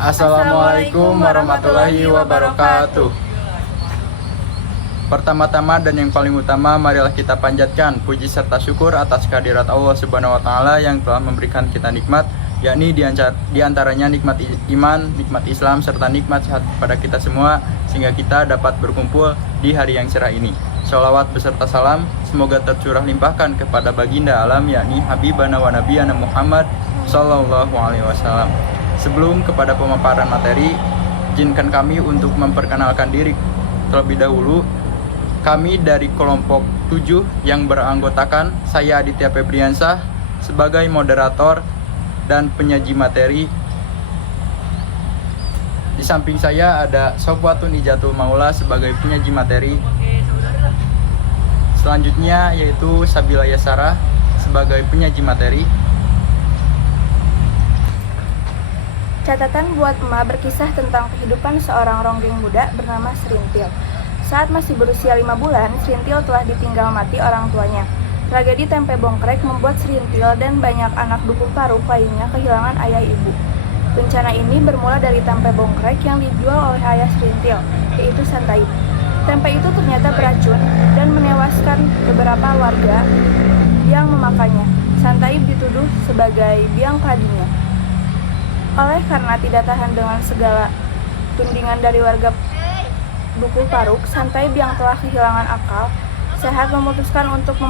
Assalamualaikum warahmatullahi wabarakatuh. Pertama-tama dan yang paling utama, marilah kita panjatkan puji serta syukur atas kehadirat Allah Subhanahu wa Ta'ala yang telah memberikan kita nikmat, yakni di antaranya nikmat iman, nikmat Islam, serta nikmat sehat kepada kita semua, sehingga kita dapat berkumpul di hari yang cerah ini. Sholawat beserta salam semoga tercurah limpahkan kepada baginda alam, yakni Habibana wa Nabiyana Muhammad Sallallahu Alaihi Wasallam. Sebelum kepada pemaparan materi, izinkan kami untuk memperkenalkan diri terlebih dahulu. Kami dari kelompok 7 yang beranggotakan saya Aditya Febriansah sebagai moderator dan penyaji materi. Di samping saya ada Sofwatun Ijatul Maula sebagai penyaji materi. Selanjutnya yaitu Sabila Yasara sebagai penyaji materi. Catatan buat emak berkisah tentang kehidupan seorang ronggeng muda bernama Serintil. Saat masih berusia 5 bulan, Serintil telah ditinggal mati orang tuanya. Tragedi tempe bongkrek membuat Serintil dan banyak anak dukuh paruk lainnya kehilangan ayah ibu. Bencana ini bermula dari tempe bongkrek yang dijual oleh ayah Serintil, yaitu Santaib. Tempe itu ternyata beracun dan menewaskan beberapa warga yang memakannya. Santaib dituduh sebagai biang keladinya. Oleh karena tidak tahan dengan segala tudingan dari warga dukuh paruk, Santaib yang telah kehilangan akal sehat memutuskan untuk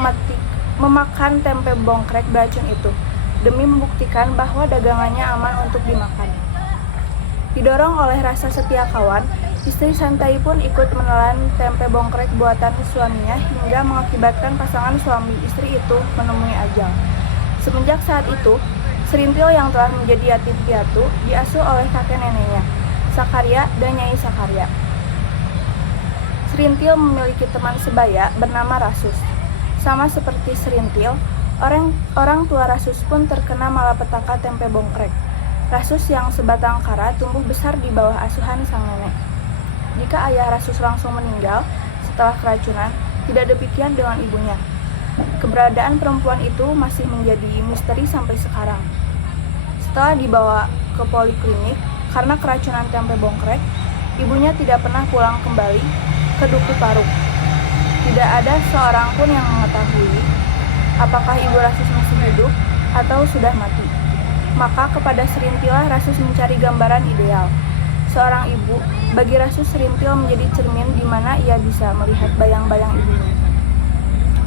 memakan tempe bongkrek beracun itu demi membuktikan bahwa dagangannya aman untuk dimakan. Didorong oleh rasa setia kawan, istri Santaib pun ikut menelan tempe bongkrek buatan suaminya hingga mengakibatkan pasangan suami istri itu menemui ajal. Semenjak saat itu, Serintil yang telah menjadi yatim piatu diasuh oleh kakek neneknya, Sakarya dan Nyai Sakarya. Serintil memiliki teman sebaya bernama Rasus. Sama seperti Serintil, orang tua Rasus pun terkena malapetaka tempe bongkrek. Rasus yang sebatang kara tumbuh besar di bawah asuhan sang nenek. Jika ayah Rasus langsung meninggal setelah keracunan, tidak demikian dengan ibunya. Keberadaan perempuan itu masih menjadi misteri sampai sekarang. Setelah dibawa ke poliklinik karena keracunan tempe bongkrek, ibunya tidak pernah pulang kembali ke dukuh paruk. Tidak ada seorang pun yang mengetahui apakah ibu Rasus masih hidup atau sudah mati. Maka kepada Serintilah Rasus mencari gambaran ideal. Seorang ibu, bagi Rasus Serintil menjadi cermin di mana ia bisa melihat bayang-bayang ibunya.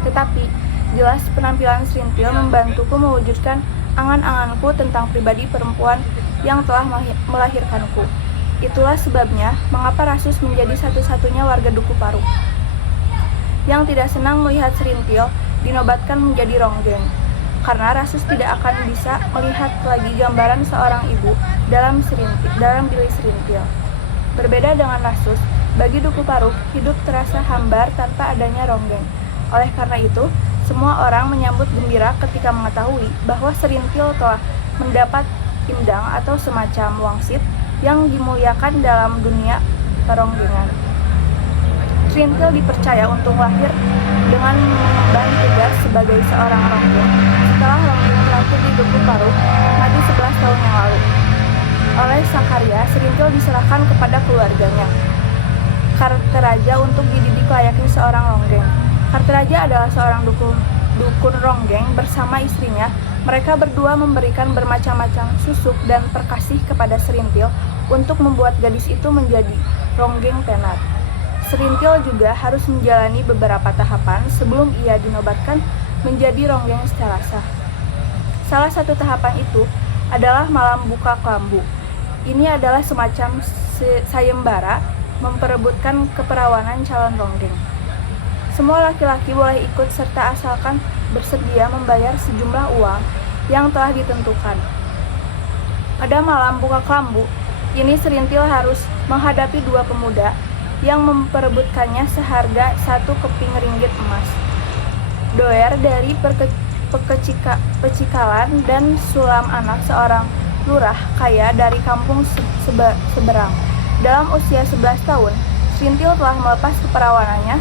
Tetapi, jelas penampilan Serintil membantuku mewujudkan angan-anganku tentang pribadi perempuan yang telah melahirkanku. Itulah sebabnya mengapa Rasus menjadi satu-satunya warga dukuh paruk yang tidak senang melihat Serintil dinobatkan menjadi ronggeng, karena Rasus tidak akan bisa melihat lagi gambaran seorang ibu dalam diri Serintil. Berbeda dengan Rasus, bagi dukuh paruk hidup terasa hambar tanpa adanya ronggeng. Oleh karena itu, semua orang menyambut gembira ketika mengetahui bahwa Serintil telah mendapat indang atau semacam wangsit yang dimuliakan dalam dunia peronggengan. Serintil dipercaya untuk lahir dengan mengemban tugas sebagai seorang ronggeng setelah ronggeng terakhir di dukuh paruk mati 11 tahun yang lalu. Oleh Sakarya, Serintil diserahkan kepada keluarganya, Karteraja, untuk dididik layaknya seorang ronggeng. Karteraja adalah seorang dukun ronggeng bersama istrinya. Mereka berdua memberikan bermacam-macam susuk dan perkasih kepada Serintil untuk membuat gadis itu menjadi ronggeng tenar. Serintil juga harus menjalani beberapa tahapan sebelum ia dinobatkan menjadi ronggeng secara sah. Salah satu tahapan itu adalah malam buka kelambu. Ini adalah semacam sayembara memperebutkan keperawanan calon ronggeng. Semua laki-laki boleh ikut serta asalkan bersedia membayar sejumlah uang yang telah ditentukan. Pada malam buka kelambu, ini Serintil harus menghadapi 2 pemuda yang memperebutkannya seharga 1 keping ringgit emas. Doer dari Pecikalan dan Sulam, anak seorang lurah kaya dari kampung seberang. Dalam usia 11 tahun, Serintil telah melepas keperawanannya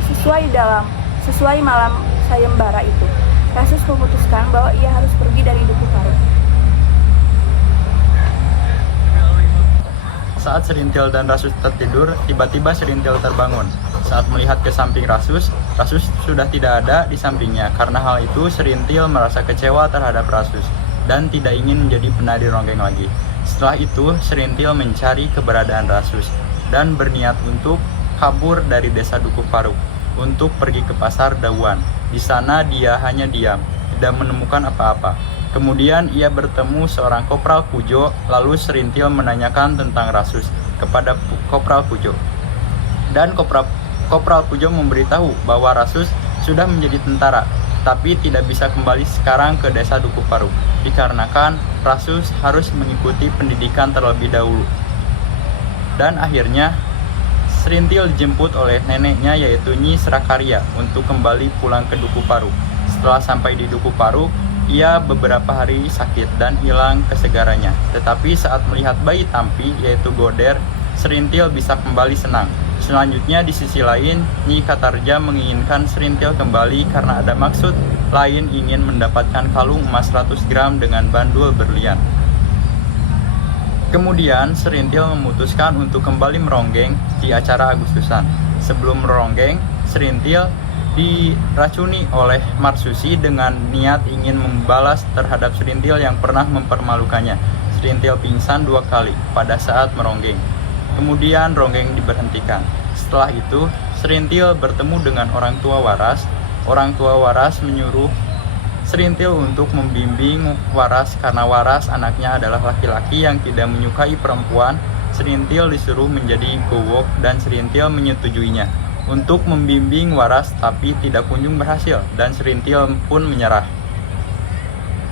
sesuai malam sayembara itu. Rasus memutuskan bahwa ia harus pergi dari dukuh paruk. Saat Serintil dan Rasus tertidur, tiba-tiba Serintil terbangun. Saat melihat ke samping Rasus sudah tidak ada di sampingnya. Karena hal itu, Serintil merasa kecewa terhadap Rasus dan tidak ingin menjadi penari ronggeng lagi. Setelah itu, Serintil mencari keberadaan Rasus dan berniat untuk kabur dari desa Dukuh Paruk untuk pergi ke pasar Dauan. Di sana dia hanya diam, tidak menemukan apa-apa. Kemudian ia bertemu seorang Kopral Pujo, lalu Serintil menanyakan tentang Rasus kepada Kopral Pujo. Dan Kopral Pujo memberitahu bahwa Rasus sudah menjadi tentara, tapi tidak bisa kembali sekarang ke desa Dukuh Paruk, dikarenakan Rasus harus mengikuti pendidikan terlebih dahulu. Dan akhirnya Serintil dijemput oleh neneknya yaitu Nyi Srakarya untuk kembali pulang ke Dukuh Paruk. Setelah sampai di Dukuh Paruk, ia beberapa hari sakit dan hilang kesegarannya. Tetapi saat melihat bayi Tampi yaitu Goder, Serintil bisa kembali senang. Selanjutnya di sisi lain, Nyi Katarja menginginkan Serintil kembali karena ada maksud lain, ingin mendapatkan kalung emas 100 gram dengan bandul berlian. Kemudian Serintil memutuskan untuk kembali meronggeng di acara Agustusan. Sebelum meronggeng, Serintil diracuni oleh Marsusi dengan niat ingin membalas terhadap Serintil yang pernah mempermalukannya. Serintil pingsan 2 kali pada saat meronggeng. Kemudian ronggeng diberhentikan. Setelah itu, Serintil bertemu dengan orang tua Waras. Orang tua Waras menyuruh Serintil untuk membimbing Waras karena Waras anaknya adalah laki-laki yang tidak menyukai perempuan. Serintil disuruh menjadi gowok dan Serintil menyetujuinya untuk membimbing Waras, tapi tidak kunjung berhasil dan Serintil pun menyerah.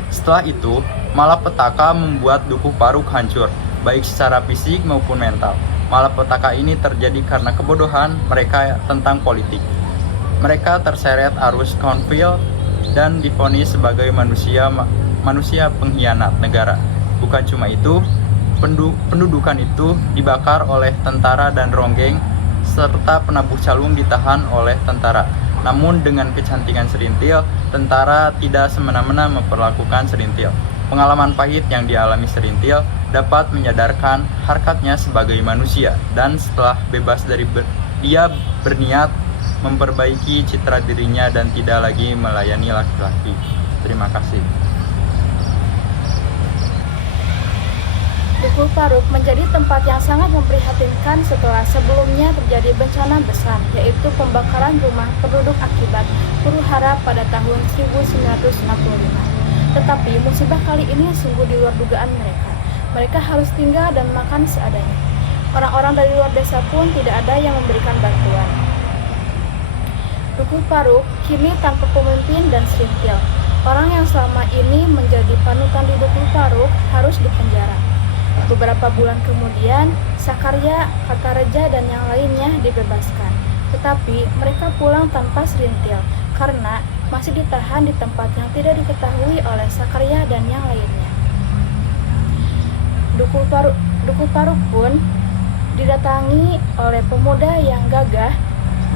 Setelah itu, malapetaka membuat Dukuh Paruk hancur, baik secara fisik maupun mental. Malapetaka ini terjadi karena kebodohan mereka tentang politik. Mereka terseret arus konflik dan divonis sebagai manusia pengkhianat negara. Bukan cuma itu, pendudukan itu dibakar oleh tentara dan ronggeng, serta penabuh calung ditahan oleh tentara. Namun dengan kecantikan Serintil, tentara tidak semena-mena memperlakukan Serintil. Pengalaman pahit yang dialami Serintil dapat menyadarkan harkatnya sebagai manusia, dan setelah bebas dari dia berniat memperbaiki citra dirinya dan tidak lagi melayani laki-laki. Terima kasih. Dukuh Paruk menjadi tempat yang sangat memprihatinkan setelah sebelumnya terjadi bencana besar, yaitu pembakaran rumah penduduk akibat huru-hara pada tahun 1965. Tetapi musibah kali ini sungguh di luar dugaan mereka. Mereka harus tinggal dan makan seadanya. Orang-orang dari luar desa pun tidak ada yang memberikan bantuan. Dukuh Paruk kini tanpa pemimpin dan Serintil. Orang yang selama ini menjadi panutan di Dukuh Paruk harus dipenjara. Beberapa bulan kemudian, Sakarya, Katarja, dan yang lainnya dibebaskan. Tetapi mereka pulang tanpa Serintil karena masih ditahan di tempat yang tidak diketahui oleh Sakarya dan yang lainnya. Dukuh Paruk pun didatangi oleh pemuda yang gagah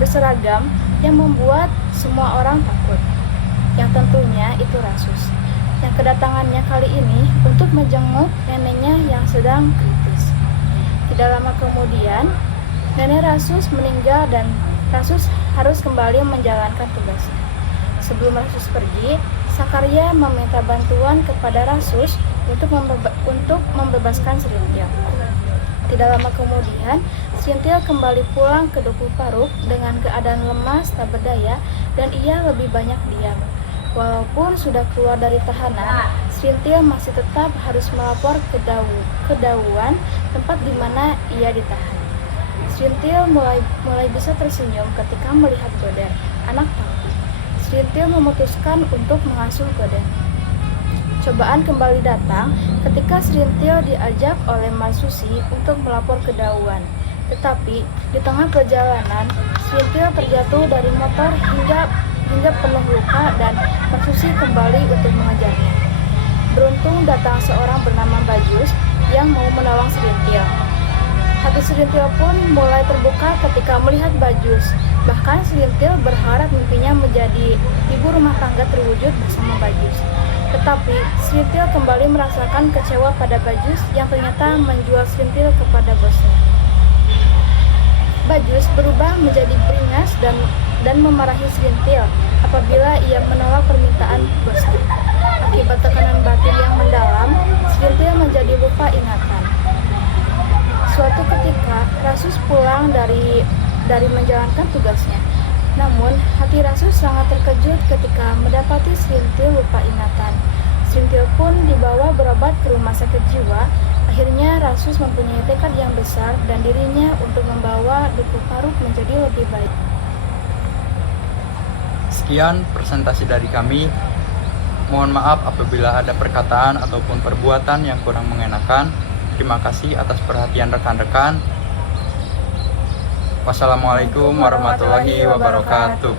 berseragam yang membuat semua orang takut, yang tentunya itu Rasus, yang kedatangannya kali ini untuk menjenguk neneknya yang sedang kritis. Tidak lama kemudian, nenek Rasus meninggal dan Rasus harus kembali menjalankan tugasnya. Sebelum Rasus pergi, Sakarya meminta bantuan kepada Rasus untuk membebaskan Serintil. Tidak lama kemudian, Serintil kembali pulang ke Dukuh Paruk dengan keadaan lemas tak berdaya dan ia lebih banyak diam. Walaupun sudah keluar dari tahanan, Serintil masih tetap harus melapor ke Dauan, tempat di mana ia ditahan. Serintil mulai bisa tersenyum ketika melihat Goder, anak Tampi. Serintil memutuskan untuk mengasuh Goder. Cobaan kembali datang ketika Serintil diajak oleh Marsusi untuk melapor ke Dauan. Tetapi di tengah perjalanan, Serintil terjatuh dari motor hingga penuh luka dan Marsusi kembali untuk mengejarnya. Beruntung datang seorang bernama Bajus yang mau menolong Serintil. Hati Serintil pun mulai terbuka ketika melihat Bajus. Bahkan Serintil berharap mimpinya menjadi ibu rumah tangga terwujud bersama Bajus. Tetapi Srintil kembali merasakan kecewa pada Bajus yang ternyata menjual Srintil kepada bosnya. Bajus berubah menjadi beringas dan memarahi Srintil apabila ia menolak permintaan bosnya. Akibat tekanan batin yang mendalam, Srintil menjadi lupa ingatan. Suatu ketika, Rasus pulang dari menjalankan tugasnya. Namun, hati Rasus sangat terkejut ketika mendapati Srintil lupa ingatan. Srintil pun dibawa berobat ke rumah sakit jiwa. Akhirnya, Rasus mempunyai tekad yang besar dan dirinya untuk membawa Dukuh Paruk menjadi lebih baik. Sekian presentasi dari kami. Mohon maaf apabila ada perkataan ataupun perbuatan yang kurang mengenakan. Terima kasih atas perhatian rekan-rekan. Wassalamualaikum warahmatullahi wabarakatuh.